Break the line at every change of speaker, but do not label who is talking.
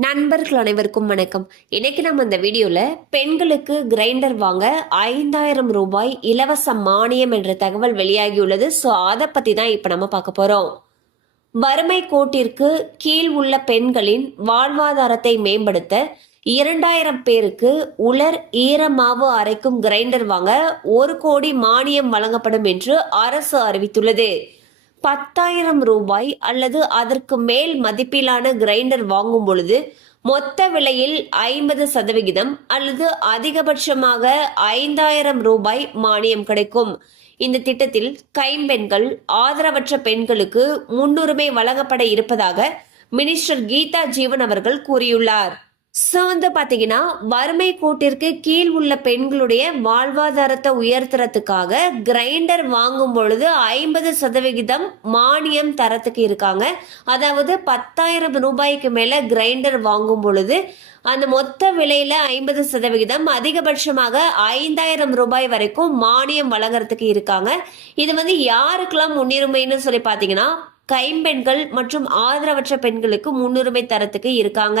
நண்பர்கள் அனைவருக்கும் வணக்கம். இன்னைக்கு நம்ம இந்த வீடியோல பெண்களுக்கு கிரைண்டர் வாங்க ஐந்தாயிரம் ரூபாய் இலவச மானியம் என்ற தகவல் வெளியாகியுள்ளது. ஸோ அதை பத்தி தான் இப்போ நம்ம பார்க்க போறோம். வறுமை கோட்டிற்கு கீழ் உள்ள பெண்களின் வாழ்வாதாரத்தை மேம்படுத்த இரண்டாயிரம் பேருக்கு உலர் ஈரமாவு அரைக்கும் கிரைண்டர் வாங்க ஒரு கோடி மானியம் வழங்கப்படும் என்று அரசு அறிவித்துள்ளது. பத்தாயிரம் ரூபாய் அல்லது அதற்கு மேல் மதிப்பிலான கிரைண்டர் வாங்கும் பொழுது மொத்த விலையில் ஐம்பது சதவிகிதம் அல்லது அதிகபட்சமாக ஐந்தாயிரம் ரூபாய் மானியம் கிடைக்கும். இந்த திட்டத்தில் கைம்பெண்கள் ஆதரவற்ற பெண்களுக்கு முன்னுரிமை வழங்கப்பட இருப்பதாக மினிஸ்டர் கீதா ஜீவன் அவர்கள் கூறியுள்ளார். ஸோ வந்து பார்த்தீங்கன்னா வறுமை கோட்டிற்கு கீழ் உள்ள பெண்களுடைய வாழ்வாதாரத்தை உயர்த்துறதுக்காக கிரைண்டர் வாங்கும் பொழுது ஐம்பது சதவிகிதம் மானியம் தரத்துக்கு இருக்காங்க. அதாவது பத்தாயிரம் ரூபாய்க்கு மேலே கிரைண்டர் வாங்கும் பொழுது அந்த மொத்த விலையில ஐம்பது சதவிகிதம் அதிகபட்சமாக ஐந்தாயிரம் ரூபாய் வரைக்கும் மானியம் வழங்குறதுக்கு இருக்காங்க. இது வந்து யாருக்கெல்லாம் முன்னுரிமைன்னு சொல்லி பார்த்தீங்கன்னா கைம்பெண்கள் மற்றும் ஆதரவற்ற பெண்களுக்கு முன்னுரிமை தரத்துக்கு இருக்காங்க.